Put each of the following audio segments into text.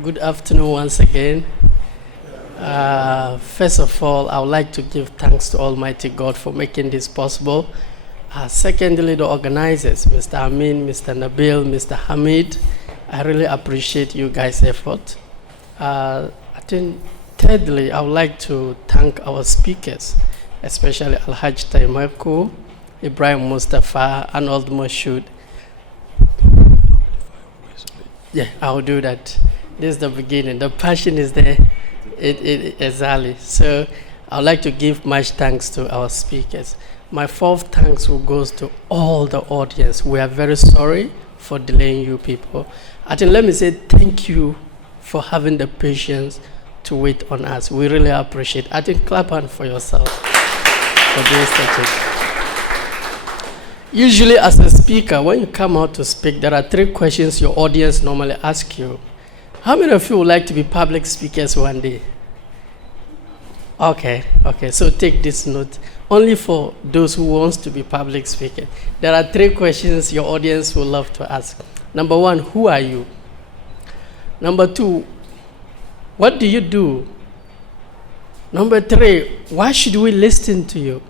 Good afternoon once again. First of all, I would like to give thanks to Almighty God for making this possible. Secondly, the organizers, Mr. Amin, Mr. Nabil, Mr. Hamid, I really appreciate you guys' effort. I think thirdly, I would like to thank our speakers, especially Alhaj Taimaku, Ibrahim Mustafa, Arnold Moshood. Yeah, I'll do that. This is the beginning. The passion is there. Exactly. So I'd like to give much thanks to our speakers. My fourth thanks will goes to all the audience. We are very sorry for delaying you people. I think let me say thank you for having the patience to wait on us. We really appreciate it. I think clap hand for yourself for doing such a. Usually as a speaker, when you come out to speak, there are three questions your audience normally ask you. How many of you would like to be public speakers one day? Okay, so take this note. Only for those who wants to be public speaker. There are three questions your audience will love to ask. Number one, who are you? Number two, what do you do? Number three, why should we listen to you?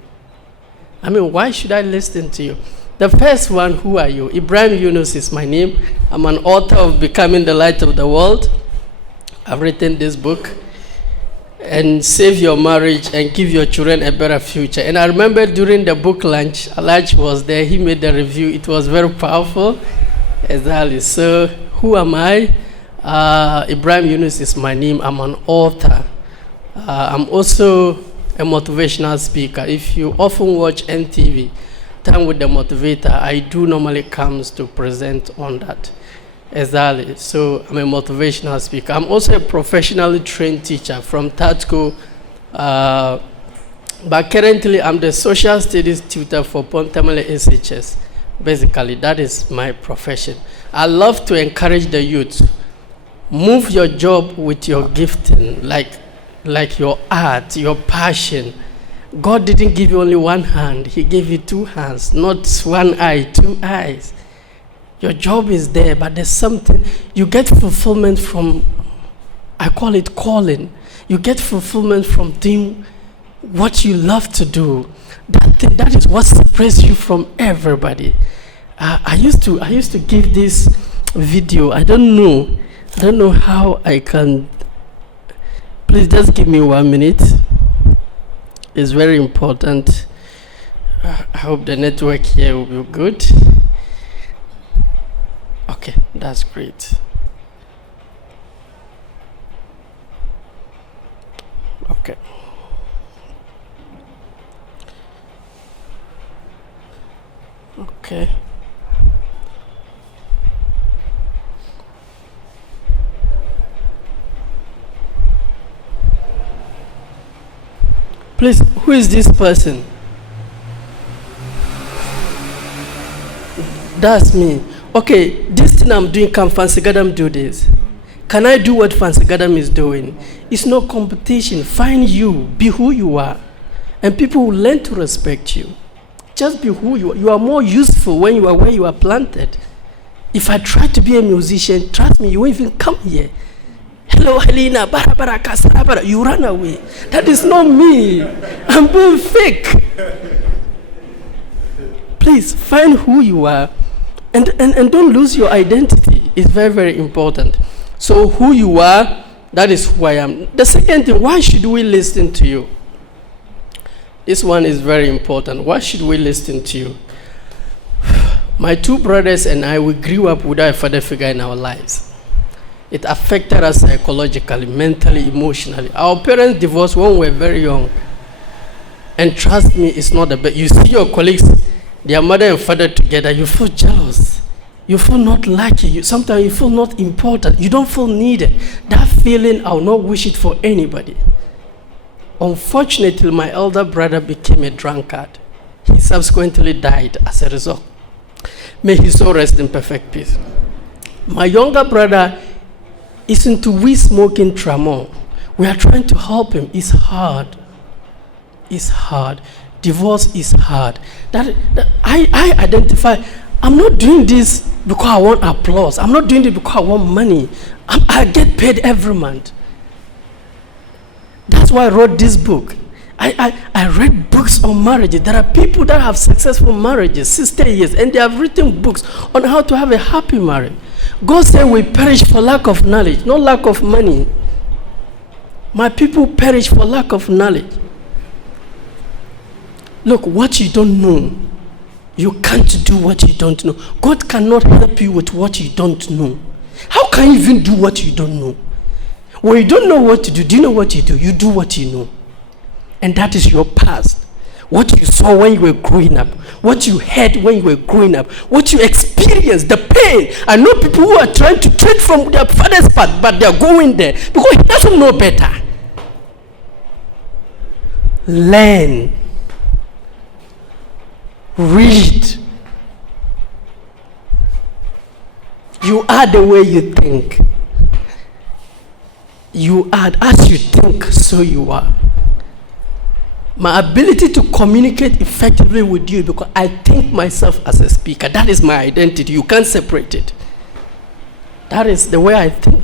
Why should I listen to you? The first one, who are you? Ibrahim Yunus is my name. I'm an author of Becoming the Light of the World. I've written this book, and Save Your Marriage and Give Your Children a Better Future. And I remember during the book launch, Alaj was there. He made the review. It was very powerful. Exactly. So who am I? Ibrahim Yunus is my name. I'm an author. I'm also a motivational speaker. If you often watch NTV, Time with the Motivator, I do normally comes to present on that. Exactly. So I'm a motivational speaker. I'm also a professionally trained teacher from TATCO, but currently I'm the social studies tutor for Pontamale SHS. Basically, that is my profession. I love to encourage the youth. Move your job with your gifting, like your art, your passion. God didn't give you only one hand. He gave you two hands, not one eye, two eyes. Your job is there, but there's something. You get fulfillment from, I call it calling. You get fulfillment from doing what you love to do. That is what separates you from everybody. I used to give this video. I don't know how I can. Please just give me 1 minute. It's very important. I hope the network here will be good. Okay, that's great. Okay. Okay. Please, who is this person? That's me. Okay, this thing I'm doing, can Fancy Gadam do this? Can I do what Fancy Gadam is doing? It's no competition. Find you, be who you are. And people will learn to respect you. Just be who you are. You are more useful when you are where you are planted. If I try to be a musician, trust me, you won't even come here. Hello, Helena, bara, kasara, you run away. That is not me. I'm being fake. Please, find who you are and don't lose your identity. It's very, very important. So who you are, that is who I am. The second thing, why should we listen to you? This one is very important. Why should we listen to you? My two brothers and I, we grew up without a father figure in our lives. It affected us psychologically, mentally, emotionally. Our parents divorced when we were very young. And trust me, it's not the best. You see your colleagues, their mother and father together, you feel jealous. You feel not lucky. Sometimes you feel not important. You don't feel needed. That feeling, I will not wish it for anybody. Unfortunately, my elder brother became a drunkard. He subsequently died as a result. May his soul rest in perfect peace. My younger brother is into weed smoking tramon. We are trying to help him. It's hard. It's hard. Divorce is hard. That I identify. I'm not doing this because I want applause. I'm not doing it because I want money. I get paid every month. That's why I wrote this book. I read books on marriages. There are people that have successful marriages, 60 years, and they have written books on how to have a happy marriage. God said we perish for lack of knowledge, not lack of money. My people perish for lack of knowledge. Look, what you don't know, you can't do what you don't know. God cannot help you with what you don't know. How can you even do what you don't know? When you don't know what to do you know what you do? You do what you know. And that is your past. What you saw when you were growing up. What you heard when you were growing up. What you experienced, the pain. I know people who are trying to take from their father's path, but they are going there because he doesn't know better. Learn. Read. You are the way you think. You are, as you think, so you are. My ability to communicate effectively with you because I think myself as a speaker. That is my identity. You can't separate it. That is the way I think.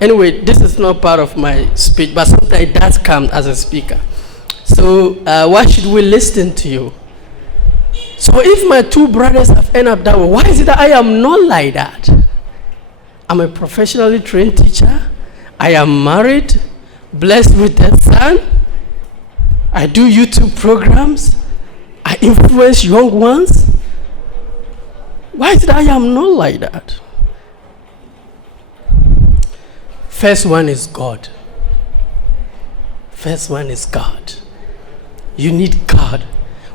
Anyway, this is not part of my speech, but sometimes it does come as a speaker. So why should we listen to you? So if my two brothers have ended up that way, why is it that I am not like that? I'm a professionally trained teacher. I am married, blessed with a son. I do YouTube programs. I influence young ones. Why is it I am not like that? First one is God. First one is God. You need God.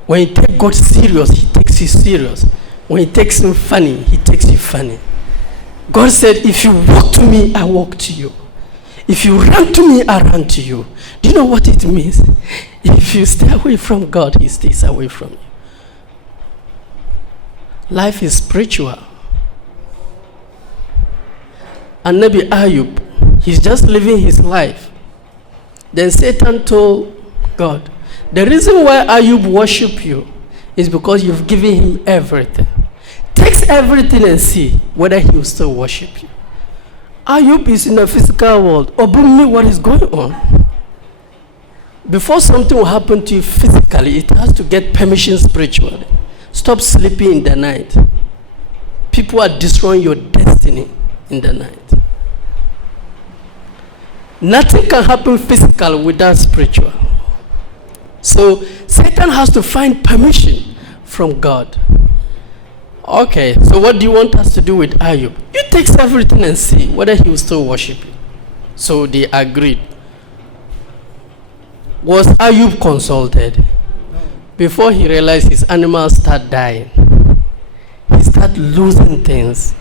When you take God serious, he takes you serious. When you take him funny, he takes you funny. God said, if you walk to me, I walk to you. If you run to me, I run to you. Do you know what it means? If you stay away from God, he stays away from you. Life is spiritual. And Nabi Ayub, he's just living his life. Then Satan told God, the reason why Ayub worship you is because you've given him everything. Take everything and see whether he will still worship you. Ayub is in the physical world. Obey me, what is going on? Before something will happen to you physically, it has to get permission spiritually. Stop sleeping in the night. People are destroying your destiny in the night. Nothing can happen physical without spiritual. So Satan has to find permission from God. Okay, so what do you want us to do with Ayub? You take everything and see whether he will still worship you. So they agreed. Was Ayub consulted? Before he realized his animals start dying, he start losing things.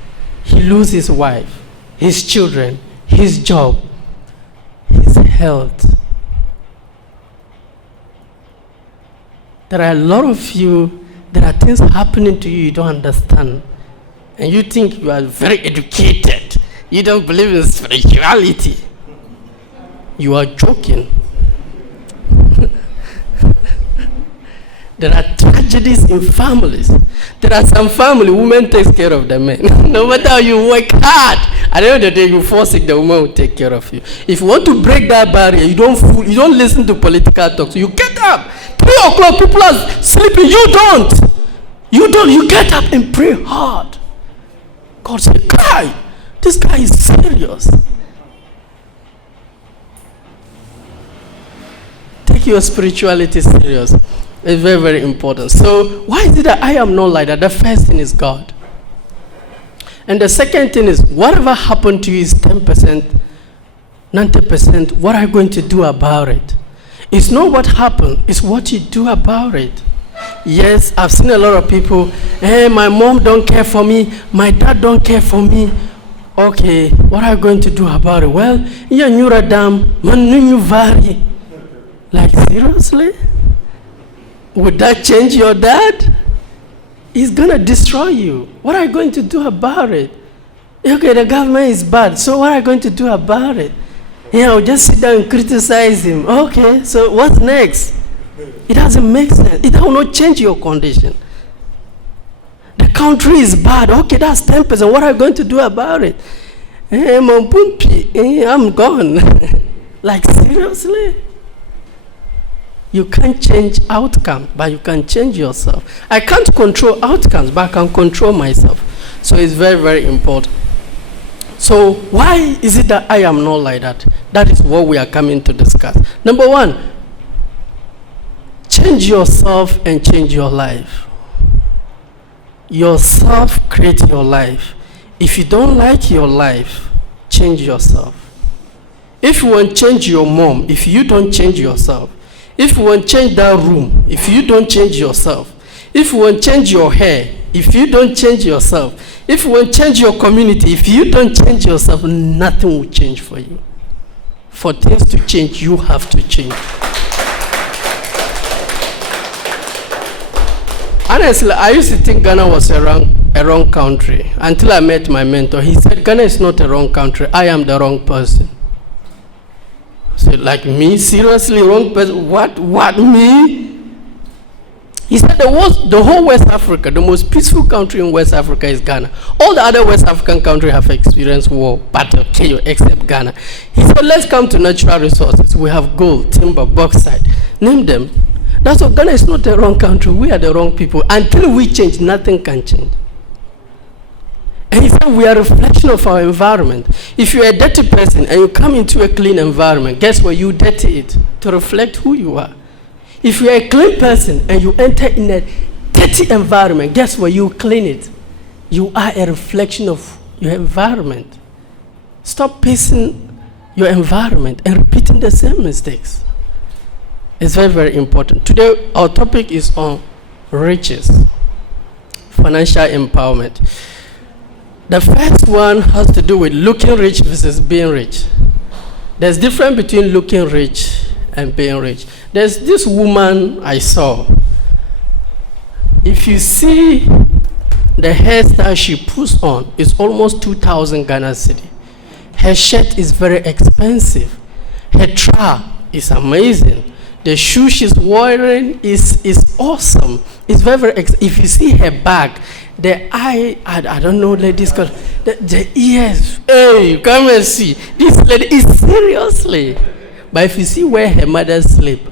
He loses his wife, his children, his job, his health. There are a lot of you, there are things happening to you don't understand. And you think you are very educated. You don't believe in spirituality. You are joking. There are tragedies in families. There are some family, women takes care of the men. No matter how you work hard, at the end of the day, you fall sick, the woman will take care of you. If you want to break that barrier, you don't listen to political talk. So you get up. 3 o'clock, people are sleeping. You don't. You get up and pray hard. God said, guy, this guy is serious. Take your spirituality serious. It's very, very important. So why is it that I am not like that? The first thing is God. And the second thing is, whatever happened to you is 10%, 90%. What are you going to do about it? It's not what happened, it's what you do about it. Yes, I've seen a lot of people, hey, my mom don't care for me, my dad don't care for me. Okay, what are you going to do about it? Well, you're new Radam, man, vary. Like, seriously? Would that change your dad? He's going to destroy you. What are you going to do about it? Okay, the government is bad, so what are you going to do about it? I'll just sit down and criticize him. Okay, so what's next? It doesn't make sense. It will not change your condition. The country is bad. Okay, that's 10%. What are you going to do about it? I'm gone. Like, seriously? You can't change outcomes, but you can change yourself. I can't control outcomes, but I can control myself. So it's very, very important. So why is it that I am not like that? That is what we are coming to discuss. Number one, change yourself and change your life. Yourself create your life. If you don't like your life, change yourself. If you want to change your mom, if you don't change yourself, if you want to change that room, if you don't change yourself, if you want to change your hair, if you don't change yourself, if you want to change your community, if you don't change yourself, nothing will change for you. For things to change, you have to change. Honestly, I used to think Ghana was a wrong country until I met my mentor. He said, Ghana is not a wrong country. I am the wrong person. So, like me, seriously, wrong person? What, me? He said the whole West Africa, the most peaceful country in West Africa is Ghana. All the other West African countries have experienced war, battle, chaos, except Ghana. He said, let's come to natural resources. We have gold, timber, bauxite. Name them. That's why Ghana is not the wrong country. We are the wrong people. Until we change, nothing can change. And he said we are a reflection of our environment. If you're a dirty person and you come into a clean environment, guess what? You dirty it to reflect who you are. If you're a clean person and you enter in a dirty environment, guess what? You clean it. You are a reflection of your environment. Stop pacing your environment and repeating the same mistakes. It's very, very important. Today, our topic is on riches, financial empowerment. The first one has to do with looking rich versus being rich. There's difference between looking rich and being rich. There's this woman I saw. If you see the hairstyle she puts on, it's almost 2,000 Ghana cedi. Her shirt is very expensive. Her tra is amazing. The shoe she's wearing is awesome. It's very, very if you see her bag, the eye, I don't know, ladies, the ears, hey, you come and see. This lady is seriously. But if you see where her mother sleep,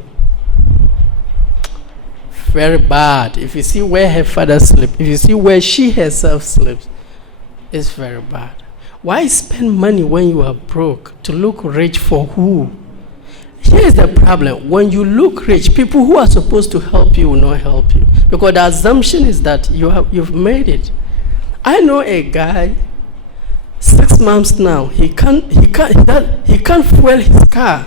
very bad. If you see where her father sleep, if you see where she herself sleeps, it's very bad. Why spend money when you are broke? To look rich for who? Here's the problem. When you look rich, people who are supposed to help you will not help you. Because the assumption is that you've made it. I know a guy, 6 months now, he can't fuel his car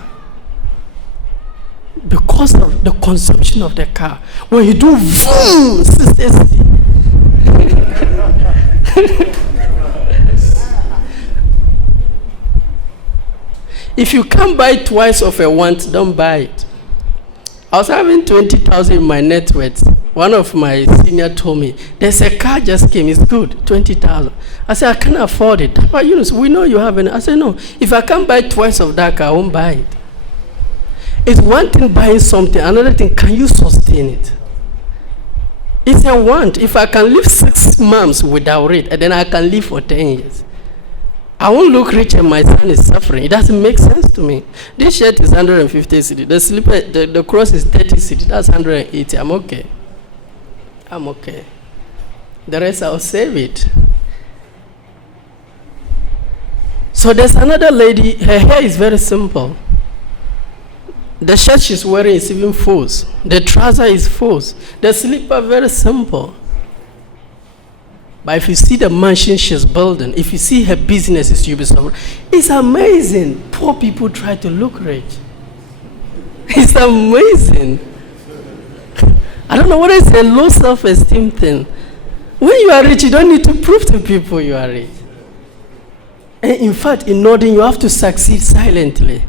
because of the consumption of the car. When you do vroom, if you can't buy twice of a want, don't buy it. I was having 20,000 in my net worth. One of my senior told me, there's a car just came, it's good, 20,000. I said, I can't afford it. But Yunus, we know you have it. I said, no, if I can't buy twice of that car, I won't buy it. It's one thing buying something, another thing, can you sustain it? It's a want. If I can live 6 months without it, and then I can live for 10 years. I won't look rich and my son is suffering. It doesn't make sense to me. This shirt is 150 cedi. The slipper, the cross is 30 cedi. That's 180. I'm okay. I'm okay. The rest I'll save it. So there's another lady. Her hair is very simple. The shirt she's wearing is even false. The trouser is false. The slipper very simple. But if you see the mansion she's building, if you see her businesses, you'll be surprised. It's amazing. Poor people try to look rich. It's amazing. I don't know what it's a low self-esteem thing. When you are rich, you don't need to prove to people you are rich. And in fact, in Northern, you have to succeed silently,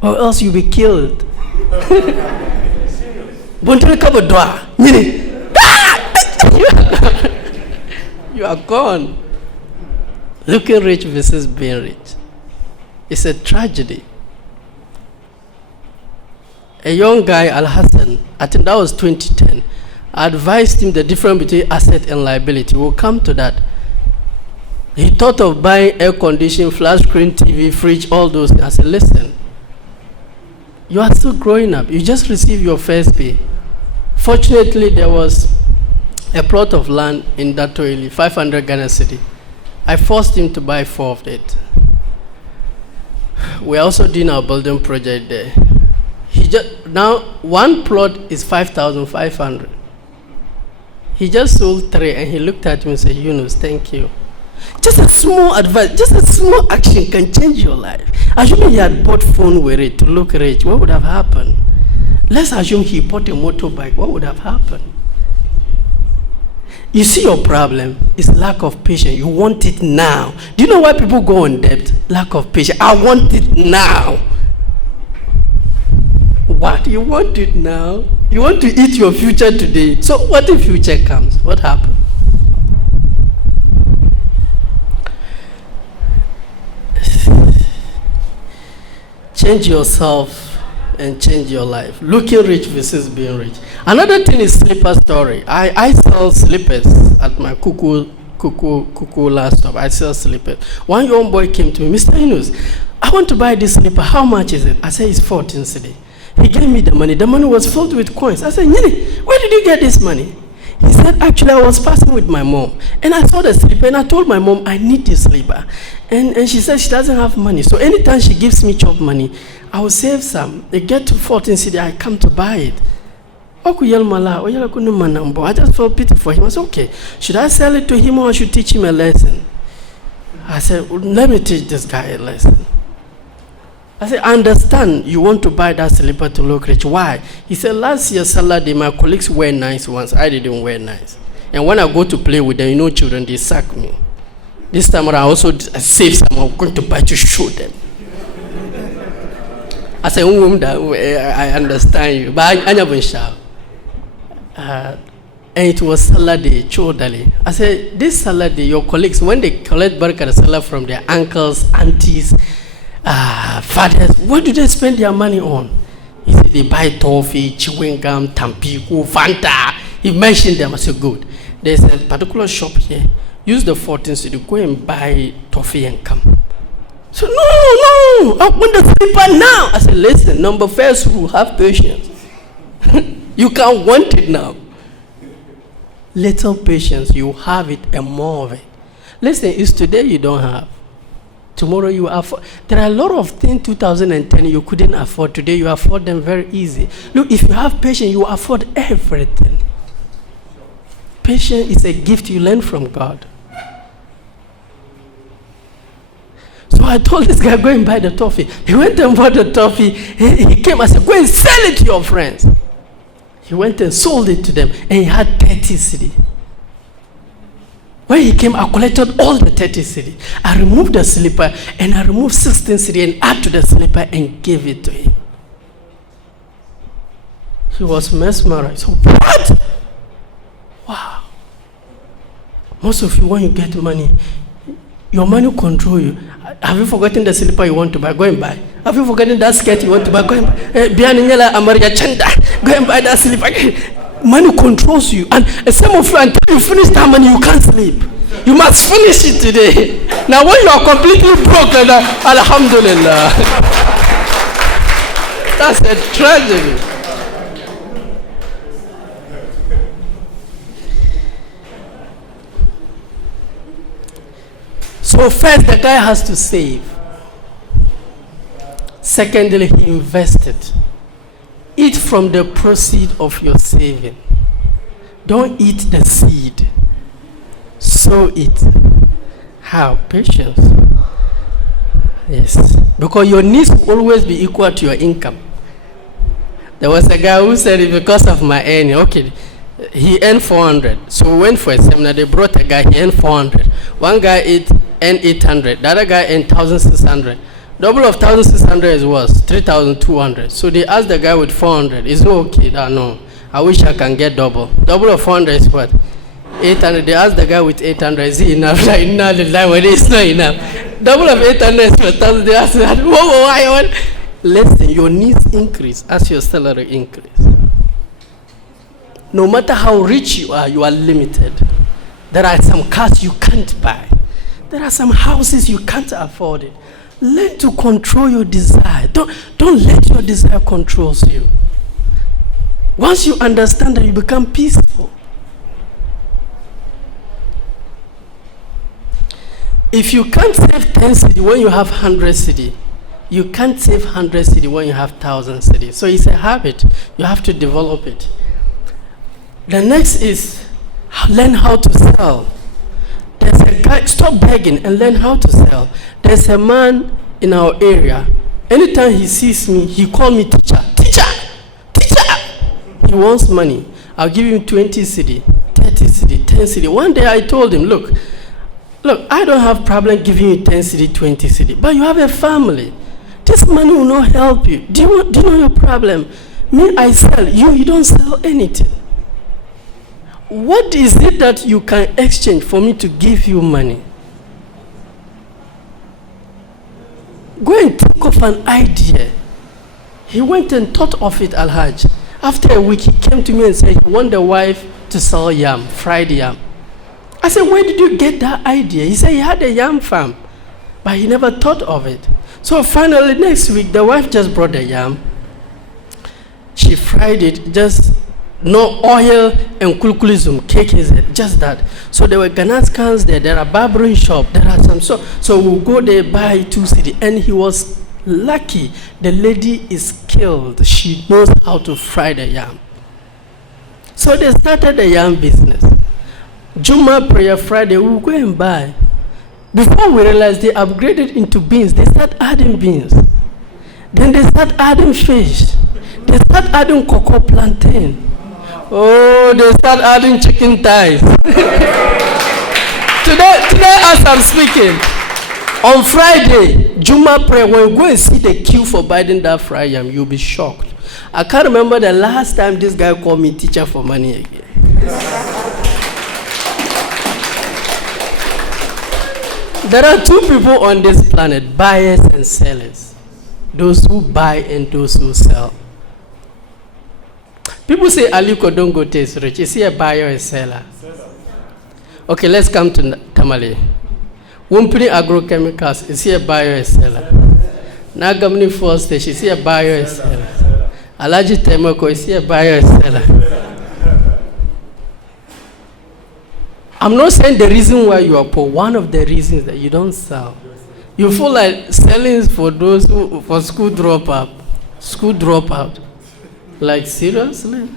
or else you'll be killed. You are gone. Looking rich versus being rich. It's a tragedy. A young guy, Al Hassan, I think that was 2010. I advised him the difference between asset and liability. We'll come to that. He thought of buying air conditioning, flat screen TV, fridge, all those things. I said, listen, you are still growing up. You just received your first pay. Fortunately, there was a plot of land in Datoili, 500 Ghana cedi. I forced him to buy 4 of it. We're also doing our building project there. Now, one plot is 5,500. He just sold 3 and he looked at me and said, Yunus, thank you. Just a small advice, just a small action can change your life. Assuming he had bought phone with it to look rich, what would have happened? Let's assume he bought a motorbike, what would have happened? You see, your problem is lack of patience. You want it now. Do you know why people go on debt? Lack of patience. I want it now. What? You want it now? You want to eat your future today. So what if future comes? What happens? Change yourself and change your life. Looking rich versus being rich. Another thing is slipper story. I sell slippers at my cuckoo last stop. I sell slippers. One young boy came to me, Mr. Yunus, I want to buy this slipper. How much is it? I said, it's 14 cedi. He gave me the money. The money was filled with coins. I said, Nyini, where did you get this money? He said, actually, I was passing with my mom. And I saw the slipper, and I told my mom, I need this slipper. And she said she doesn't have money. So anytime she gives me chop money, I will save some. They get to 14 cedi, I come to buy it. I just felt pity for him. I said, okay, should I sell it to him or I should teach him a lesson? I said, let me teach this guy a lesson. I said, I understand you want to buy that slipper to look rich. Why? He said, last year, Saturday, my colleagues wear nice ones. I didn't wear nice. And when I go to play with them, children, they sack me. This time around, I also save some. I'm going to buy to show them. I said, I understand you. But I never shout. And it was Saturday, Chodali. I said, this Saturday, your colleagues, when they collect Baraka Salah from their uncles, aunties, fathers, what do they spend their money on? He said they buy toffee, chewing gum, Tampico, Fanta. He mentioned them. I said, good. There's a particular shop here. Use the 14 cedi to go and buy toffee and come. So no, I want the slipper now. I said, listen, number first rule, have patience. You can't want it now. Little patience, you have it and more of it. Listen, it's today you don't have. Tomorrow you afford. There are a lot of things 2010 you couldn't afford. Today you afford them very easy. Look, if you have patience, you afford everything. Patience is a gift you learn from God. So I told this guy, go and buy the toffee. He went and bought the toffee. He came, I said, go and sell it to your friends. He went and sold it to them, and he had 30 cedi. When he came, I collected all the 30 cedi. I removed the slipper, and I removed 16 cedi and added to the slipper and gave it to him. He was mesmerized. What? Wow. Most of you, when you get money, your money control you. Have you forgotten the slipper you want to buy? Go and buy. Have you forgotten that skirt you want to buy? Go and buy. Go and buy that slipper. Money controls you. And some of you, until you finish that money, you can't sleep. You must finish it today. Now when you are completely broke, alhamdulillah. That's a tragedy. So first, the guy has to save. Secondly, he invested. Eat from the proceeds of your saving. Don't eat the seed. Sow it. How? Patience. Yes. Because your needs will always be equal to your income. There was a guy who said, because of my earning, okay, he earned 400. So we went for a seminar. They brought a guy, he earned 400. One guy earned 800. The other guy earned 1,600. Double of 1,600 is what? 3,200. So they asked the guy with 400, is it okay? No. I wish I can get double. Double of 400 is what? 800. They asked the guy with 800, is it enough? Like, no, it's not enough. Double of 800 is 1,000. They asked that, why? Listen, your needs increase as your salary increase. No matter how rich you are limited. There are some cars you can't buy. There are some houses you can't afford it. Learn to control your desire. Don't let your desire control you. Once you understand that, you become peaceful. If you can't save 10 cedi when you have 100 cedi, you can't save 100 cedi when you have 1,000 cedi. So it's a habit. You have to develop it. The next is learn how to sell. There's a guy, stop begging and learn how to sell. There's a man in our area. Anytime he sees me, he calls me teacher. Teacher! Teacher! He wants money. I'll give him 20 cedi, 30 cedi, 10 cedi. One day I told him, look, I don't have problem giving you 10 cedi, 20 cedi, but you have a family. This money will not help you. Do you know your problem? Me, I sell. You don't sell anything. What is it that you can exchange for me to give you money? Go and think of an idea. He went and thought of it, Al-Hajj. After a week, he came to me and said he wanted the wife to sell yam, fried yam. I said, where did you get that idea? He said he had a yam farm, but he never thought of it. So finally, next week, the wife just brought the yam. She fried it, just no oil and kulkulizum, cake is it, just that. So there were Ganaskans there, there are barbering shop, there are some, so we'll go there, buy 2 cedi. And he was lucky, the lady is skilled, she knows how to fry the yam. So they started the yam business. Juma prayer Friday, we'll go and buy. Before we realized, they upgraded into beans. They start adding beans. Then they start adding fish. They start adding cocoa plantain. Oh, they start adding chicken thighs. Today, as I'm speaking, on Friday, Juma prayer, when you go and see the queue for buying that fried yam, you'll be shocked. I can't remember the last time this guy called me teacher for money again. There are 2 people on this planet, buyers and sellers. Those who buy and those who sell. People say Aliko Dangote is rich. Is he a buyer or a seller? Okay, let's come to Tamale. Wumpini Agrochemicals, is he a buyer or a seller? Nagamni Force Station, is he a buyer or a seller? Alaji Temoko, is he a buyer or a seller? I'm not saying the reason why you are poor. One of the reasons that you don't sell. You feel like selling is for those who, for school dropout. Like, seriously?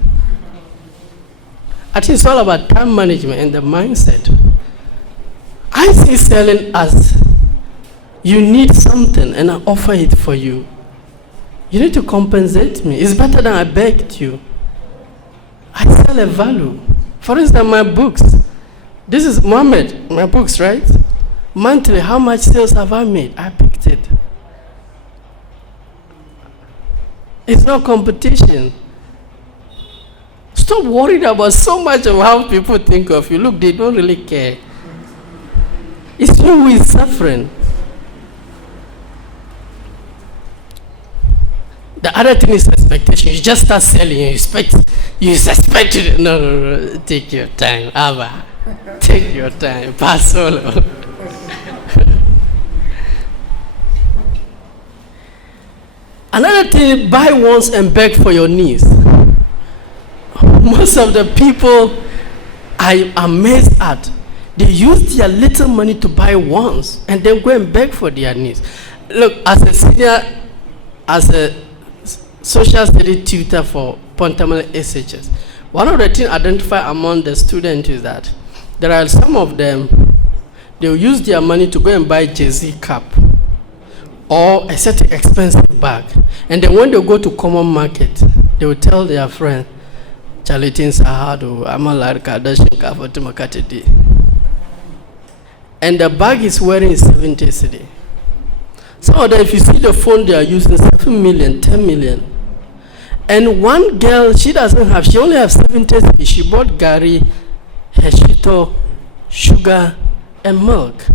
I think it's all about time management and the mindset. I see selling as you need something and I offer it for you. You need to compensate me. It's better than I begged you. I sell a value. For instance, my books. This is Mohammed, my books, right? Monthly, how much sales have I made? I picked it. It's not competition. Stop worrying about so much of how people think of you. Look, they don't really care. It's you who is suffering. The other thing is expectation. You just start selling, you expect it. No. Take your time, Abba. Take your time, pass solo. Another thing, buy once and beg for your needs. Most of the people I am amazed at, they use their little money to buy once and then go and beg for their needs. Look, as a senior, as a social studies tutor for Pontamale SHS, one of the things identified among the students is that there are some of them, they will use their money to go and buy Jay-Z cap or a certain expensive bag. And then when they go to common market, they will tell their friend, Chalitin Sahado, Amalar Kardashian Kafotumakatidi. And the bag is wearing 70 cedi. So that if you see the phone they are using, 7 million, 10 million. And one girl, she only has 70 cedi. She bought Gary, Heshito, sugar, and milk.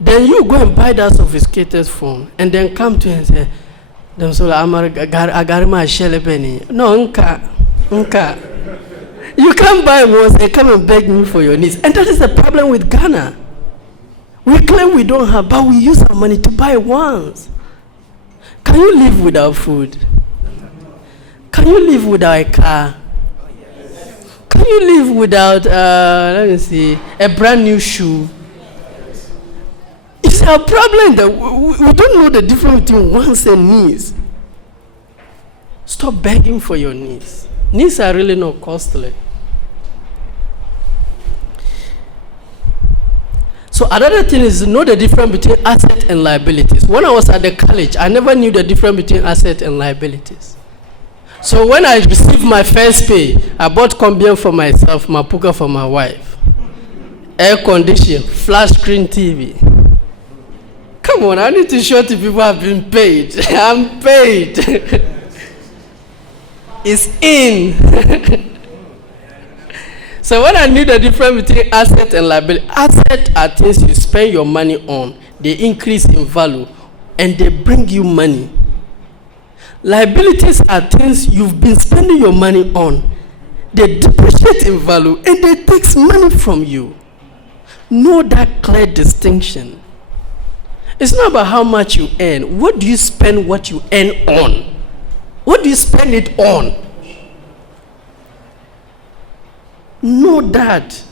Then you go and buy that sophisticated phone and then come to her and say, Agarima Shelebeni. No, Nka. You can't buy once and come and beg me for your needs. And that is the problem with Ghana. We claim we don't have, but we use our money to buy once. Can you live without food? Can you live without a car? Can you live without, let me see, a brand new shoe? It's our problem that we don't know the difference between wants and needs. Stop begging for your needs. Needs are really not costly. So another thing is to know the difference between asset and liabilities. When I was at the college, I never knew the difference between asset and liabilities. So when I received my first pay, I bought Combien for myself, Mapuka for my wife, air condition, flat screen TV. Come on, I need to show to people I've been paid. I'm paid. It's in. So when I knew the difference between asset and liability, asset are things you spend your money on. They increase in value and they bring you money. Liabilities are things you've been spending your money on. They depreciate in value and they take money from you. Know that clear distinction. It's not about how much you earn. What do you spend what you earn on? What do you spend it on? Know that.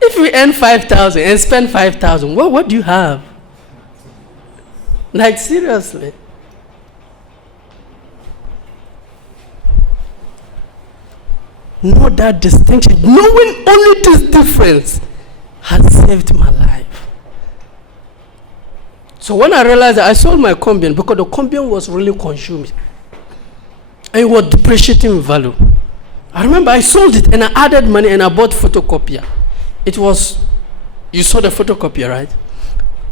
If you earn 5,000 and spend 5,000, what do you have? Like seriously. Know that distinction. Knowing only this difference has saved my life. So when I realized that, I sold my Combien because the Combien was really consuming. And it was depreciating in value. I remember I sold it and I added money and I bought photocopier. It was, you saw the photocopier, right?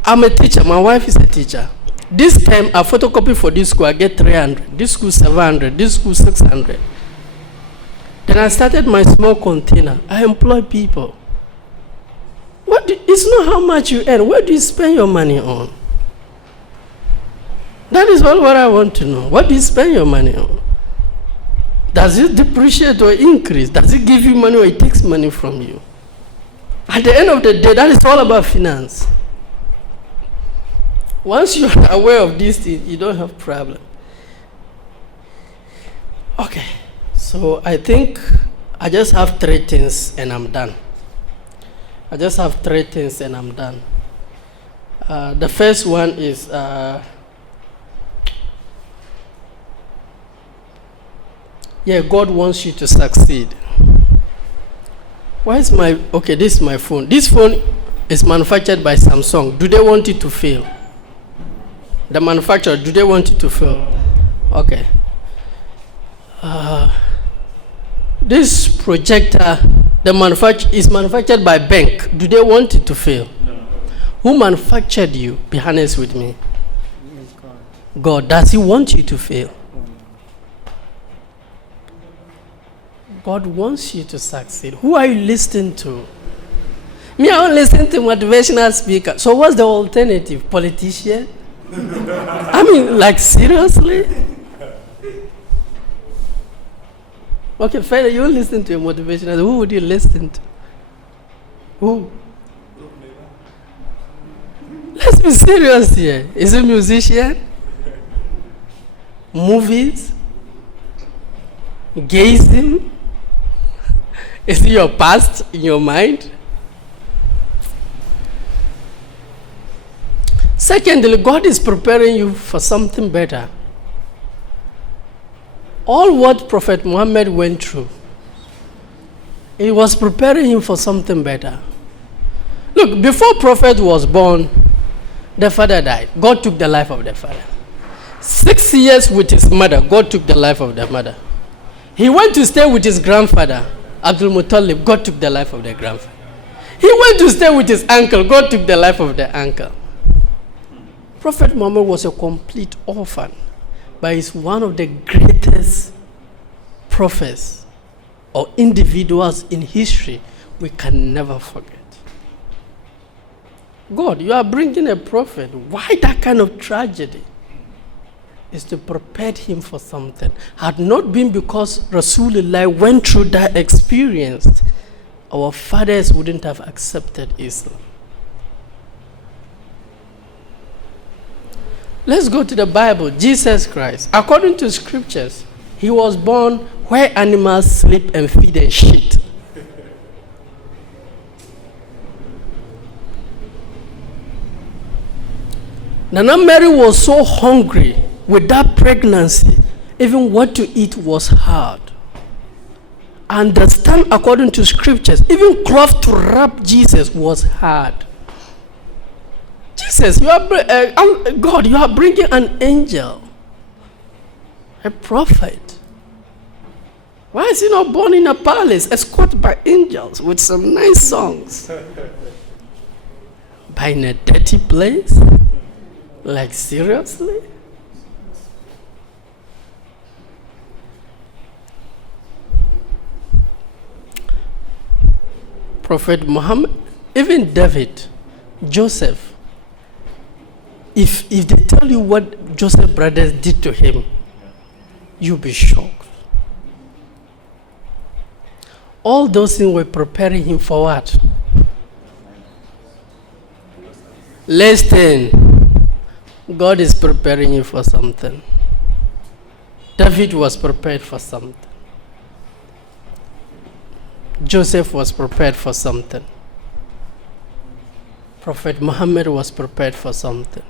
I'm a teacher. My wife is a teacher. This time I photocopy for this school, I get 300. This school 700. This school 600. Then I started my small container. I employ people. It's not how much you earn. Where do you spend your money on? That is all what I want to know. What do you spend your money on? Does it depreciate or increase? Does it give you money or it takes money from you? At the end of the day, that is all about finance. Once you are aware of these things, you don't have problem. Okay, so I think I just have 3 things and I'm done. I just have 3 things and I'm done. The first one is God wants you to succeed. Why is this is my phone. This phone is manufactured by Samsung. Do they want it to fail? The manufacturer, do they want it to fail? Okay. This projector, is manufactured by bank. Do they want it to fail? No. Who manufactured you? Be honest with me. God. Does he want you to fail? God wants you to succeed. Who are you listening to? Me, I don't listen to motivational speaker. So what's the alternative? Politician? I mean, like seriously? Okay, fine, you listen to a motivational. Who would you listen to? Who? Let's be serious here. Is it a musician? Movies? Gazing? Is it your past in your mind? Secondly, God is preparing you for something better. All what Prophet Muhammad went through, he was preparing him for something better. Look, before Prophet was born, the father died. God took the life of the father. 6 years with his mother, God took the life of the mother. He went to stay with his grandfather, Abdul Muttalib. God took the life of the grandfather. He went to stay with his uncle. God took the life of the uncle. Prophet Muhammad was a complete orphan, but he's one of the greatest prophets or individuals in history we can never forget. God, you are bringing a prophet. Why that kind of tragedy? is to prepare him for something. Had not been because Rasulullah went through that experience, our fathers wouldn't have accepted Islam. Let's go to the Bible. Jesus Christ, according to scriptures, he was born where animals sleep and feed and shit. Nana Mary was so hungry with that pregnancy, even what to eat was hard. Understand according to scriptures, even cloth to wrap Jesus was hard. Jesus, you are God, you are bringing an angel, a prophet. Why is he not born in a palace, escorted by angels with some nice songs? But in a dirty place? Like, seriously? Prophet Muhammad, even David, Joseph, if they tell you what Joseph's brothers did to him, you'll be shocked. All those things were preparing him for what? Listen, God is preparing you for something. David was prepared for something. Joseph was prepared for something. Prophet Muhammad was prepared for something.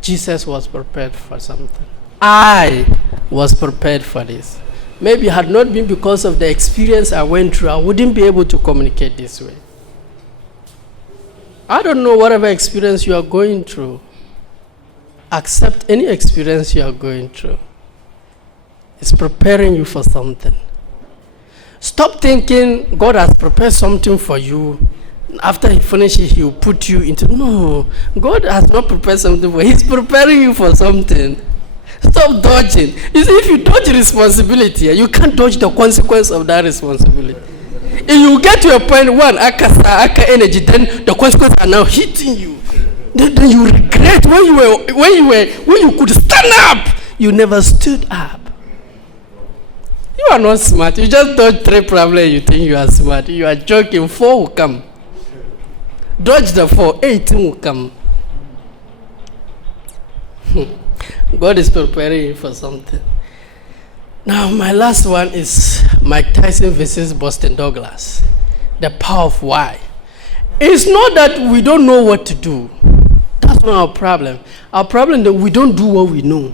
Jesus was prepared for something. I was prepared for this. Maybe had not been because of the experience I went through, I wouldn't be able to communicate this way. I don't know whatever experience you are going through. Accept any experience you are going through. It's preparing you for something. Stop thinking God has prepared something for you. After he finishes, he will put you into... No, God has not prepared something for you. He's preparing you for something. Stop dodging. You see, if you dodge responsibility, you can't dodge the consequence of that responsibility. If you get to a point, aka energy, then the consequences are now hitting you. Then you regret when you could stand up, you never stood up. You are not smart. You just dodge 3 problems, you think you are smart. You are joking. 4 will come. Dodge the 4, 8 will come. God is preparing you for something. Now, my last one is Mike Tyson versus Boston Douglas. The power of why. It's not that we don't know what to do. That's not our problem. Our problem is that we don't do what we know.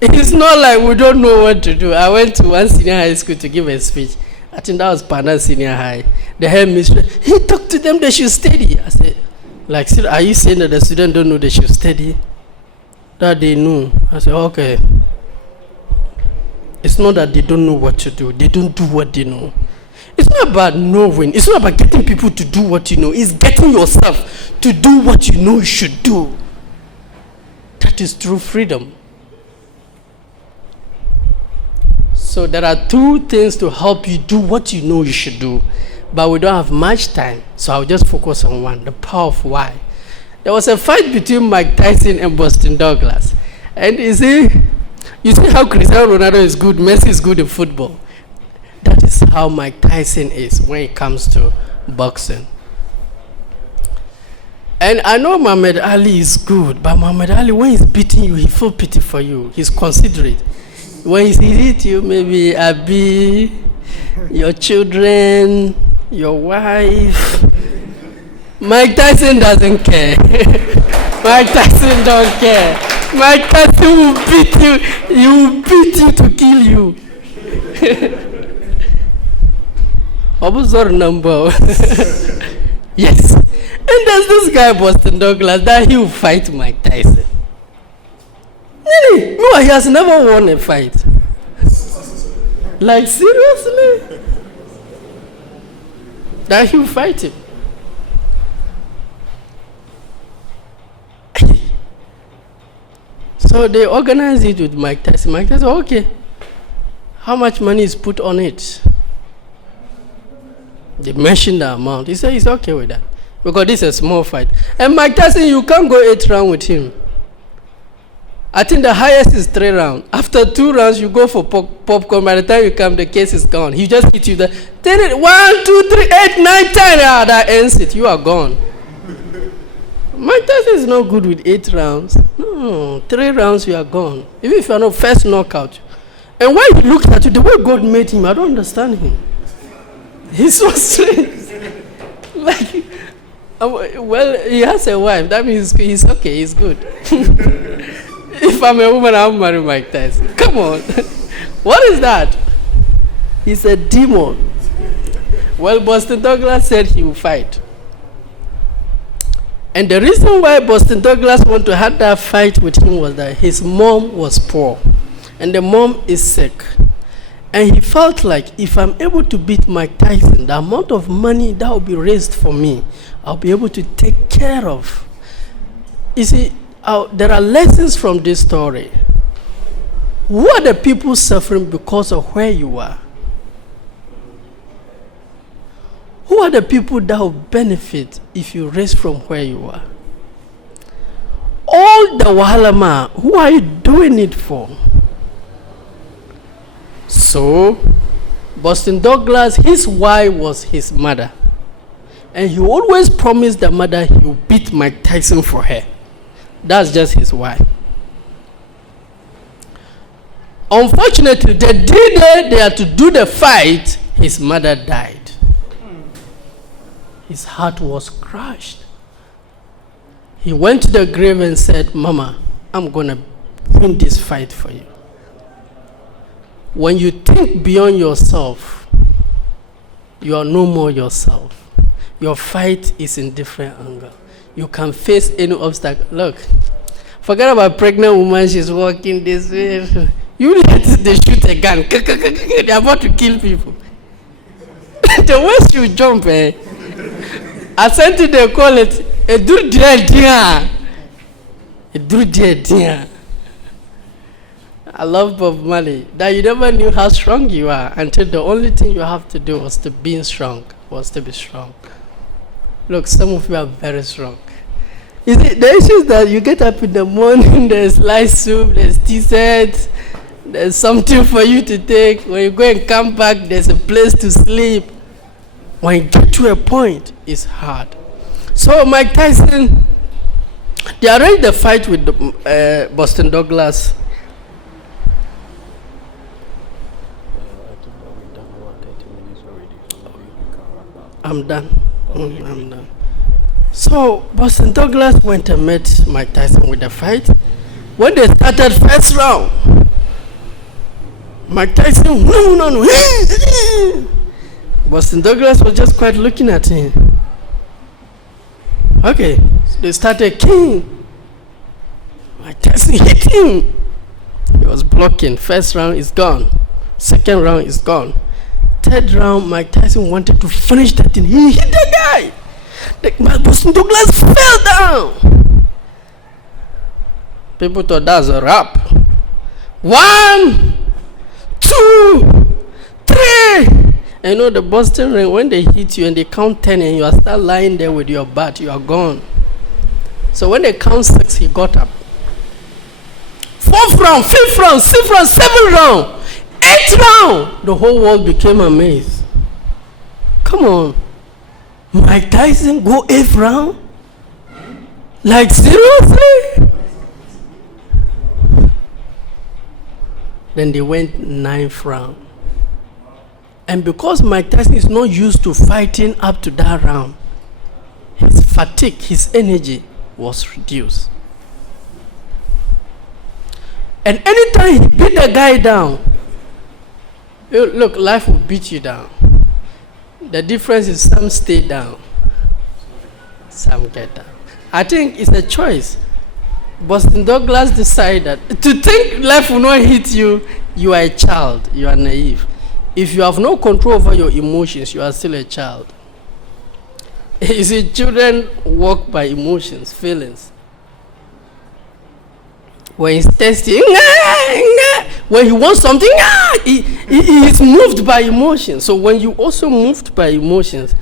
It's not like we don't know what to do. I went to one senior high school to give a speech. I think that was Pana Senior High. The headmistress, he talked to them, they should study. I said, like, are you saying that the students don't know they should study? That they know. I said, okay. It's not that they don't know what to do. They don't do what they know. It's not about knowing. It's not about getting people to do what you know. It's getting yourself to do what you know you should do. That is true freedom. So there are 2 things to help you do what you know you should do. But we don't have much time, so I'll just focus on one, the power of why. There was a fight between Mike Tyson and Boston Douglas. And you see how Cristiano Ronaldo is good, Messi is good in football. That is how Mike Tyson is when it comes to boxing. And I know Muhammad Ali is good, but Muhammad Ali, when he's beating you, he feels pity for you. He's considerate. When he hits you, maybe Abi, your children, your wife. Mike Tyson doesn't care. Mike Tyson don't care. Mike Tyson will beat you. He will beat you to kill you. Observe number. Yes. And there's this guy, Boston Douglas, that he will fight Mike Tyson. Really? No, he has never won a fight. Like, seriously? That he will fight him. So they organized it with Mike Tyson. Mike Tyson, okay. How much money is put on it? They mentioned the amount. He said he's okay with that. Because this is a small fight. And Mike Tyson, you can't go 8 rounds with him. I think the highest is 3 rounds. After 2 rounds, you go for popcorn. By the time you come, the case is gone. He just hits you there. 1, 2, 3, 8, 9, 10. Ah, that ends it. You are gone. Mike Tyson is not good with 8 rounds. No, 3 rounds, you are gone. Even if you are not first knockout. And when he looked at you, the way God made him, I don't understand him. He's so strange. Like, well, he has a wife. That means he's okay. He's good. If I'm a woman, I'll marry Mike Tyson. Come on. What is that? He's a demon. Well, Boston Douglas said he will fight. And the reason why Boston Douglas wanted to have that fight with him was that his mom was poor. And the mom is sick. And he felt like if I'm able to beat Mike Tyson, the amount of money that will be raised for me, I'll be able to take care of. You see, there are lessons from this story. Who are the people suffering because of where you are? Who are the people that will benefit if you raise from where you are? All the wahalama, who are you doing it for? So, Boston Douglas, his wife was his mother. And he always promised the mother he would beat Mike Tyson for her. That's just his wife. Unfortunately, the day they had to do the fight, his mother died. His heart was crushed. He went to the grave and said, Mama, I'm going to win this fight for you. When you think beyond yourself, you are no more yourself. Your fight is in different angle. You can face any obstacle. Look, forget about pregnant woman, she's walking this way. You let they shoot a gun. They're about to kill people. The way you jump, I sent it, they call it a do dia. A do dia. I love Bob Marley. That you never knew how strong you are until the only thing you have to do was to be strong, was to be strong. Look, some of you are very strong. You see, the issue is that you get up in the morning, there's light soup, there's tea set, there's something for you to take. When you go and come back, there's a place to sleep. When you get to a point, it's hard. So Mike Tyson, they arranged the fight with Boston Douglas. I'm done. I'm done. So Boston Douglas went and met Mike Tyson with the fight. When they started first round, Mike Tyson, no. Boston Douglas was just quite looking at him. Okay, so they started king. Mike Tyson hit him. He was blocking. First round is gone. Second round is gone. Third round, Mike Tyson wanted to finish that thing. He hit the guy. Boston Douglas fell down. People thought that was a wrap. 1, 2, 3. And you know the Boston ring, when they hit you and they count 10 and you are still lying there with your bat, you are gone. So when they count 6, he got up. 4th round, 5th round, 6th round, 7th round, 8th round. The whole world became amazed. Come on. Mike Tyson go 8th round? Like seriously? Then they went 9th round. And because Mike Tyson is not used to fighting up to that round, his fatigue, his energy was reduced. And anytime he beat the guy down, look, life will beat you down. The difference is some stay down, some get down. I think it's a choice. Boston Douglas decided to think life will not hit you. You are a child. You are naive. If you have no control over your emotions, you are still a child. You see, children walk by emotions, feelings. When he's testing, when he wants something, he is moved by emotions. So when you also moved by emotions,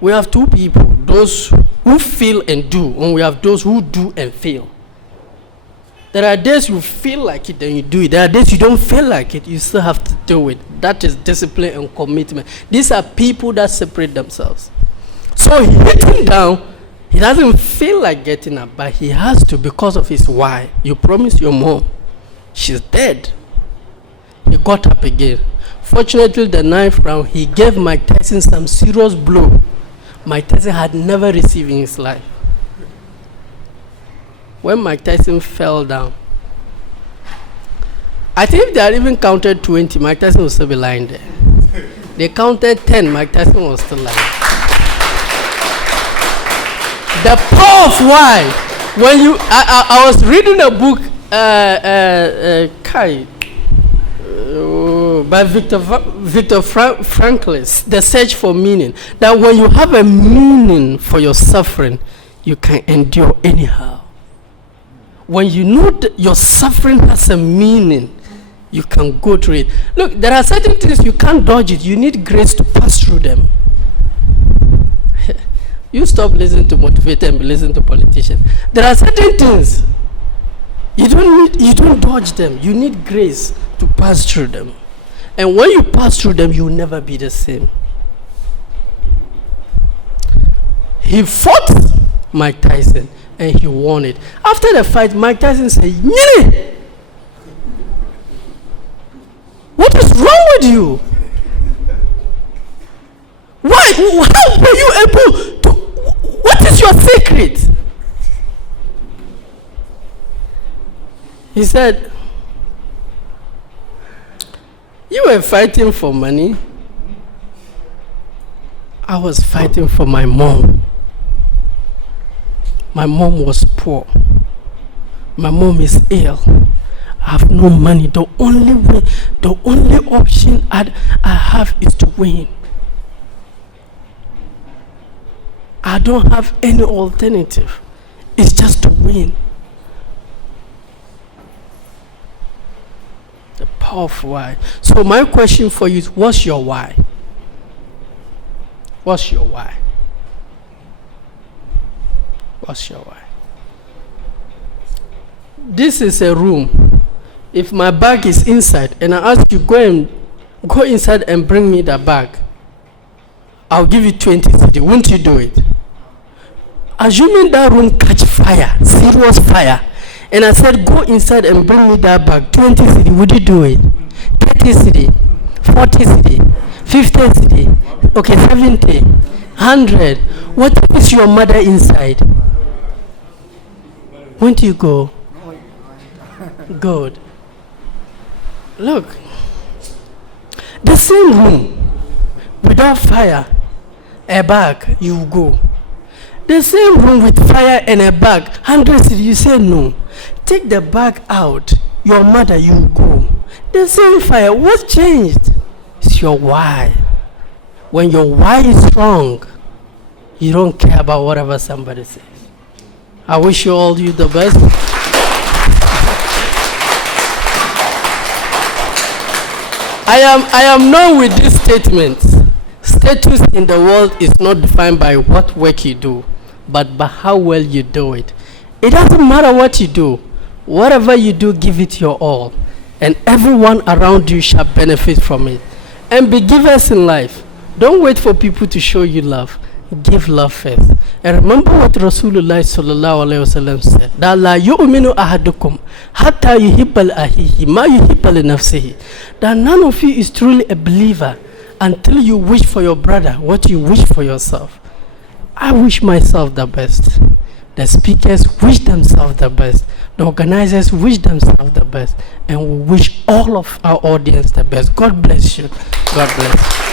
we have two people, those who feel and do, and we have those who do and feel. There are days you feel like it and you do it. There are days you don't feel like it, you still have to do it. That is discipline and commitment. These are people that separate themselves. So he hit him down. He doesn't feel like getting up, but he has to because of his why. You promised your mom. She's dead. He got up again. Fortunately, the ninth round, he gave Mike Tyson some serious blow Mike Tyson had never received in his life. When Mike Tyson fell down, I think if they had even counted 20, Mike Tyson would still be lying there. They counted 10, Mike Tyson was still lying. The power of why. When you, I was reading a book, by Viktor Frankl, The Search for Meaning. That when you have a meaning for your suffering, you can endure anyhow. When you know that your suffering has a meaning, you can go through it. Look, there are certain things you can't dodge it. You need grace to pass through them. You stop listening to motivators and listen to politicians. There are certain things you don't dodge them. You need grace to pass through them. And when you pass through them, you'll never be the same. He fought Mike Tyson and he won it. After the fight, Mike Tyson said, "Nyine, what is wrong with you? Why? How were you able to? What is your secret?" He said, "You were fighting for money. I was fighting for my mom. My mom was poor. My mom is ill. I have no money. The only way, the only option I have is to win. I don't have any alternative. It's just to win." The power of why. So my question for you is, what's your why? What's your why? What's your why? This is a room. If my bag is inside and I ask you, go inside and bring me the bag, I'll give you 20 cedi. Won't you do it? Assuming that room catch fire, serious fire, and I said, go inside and bring me that bag, 20 cedi, would you do it? 30 cedi, 40 cedi, 50 cedi, okay, 70, 100. What is your mother inside? Won't you go? Good. Look, the same room, without fire, a bag, you go. The same room with fire and a bag, 100 cedi, you say no. Take the bag out, your mother, you go. The same fire, what changed? It's your why. When your why is strong, you don't care about whatever somebody says. I wish you all the best. I am known with this statement. Status in the world is not defined by what work you do, but by how well you do it. It doesn't matter what you do. Whatever you do, give it your all, and everyone around you shall benefit from it. And be givers in life. Don't wait for people to show you love. Give love first. And remember what Rasulullah sallallahu alaihi wasallam said, that la yu'minu ahadukum hatta yuhibba ahihi ma yuhibba li nafsihi. That none of you is truly a believer until you wish for your brother what you wish for yourself. I wish myself the best. The speakers wish themselves the best. The organizers wish themselves the best. And we wish all of our audience the best. God bless you. God bless.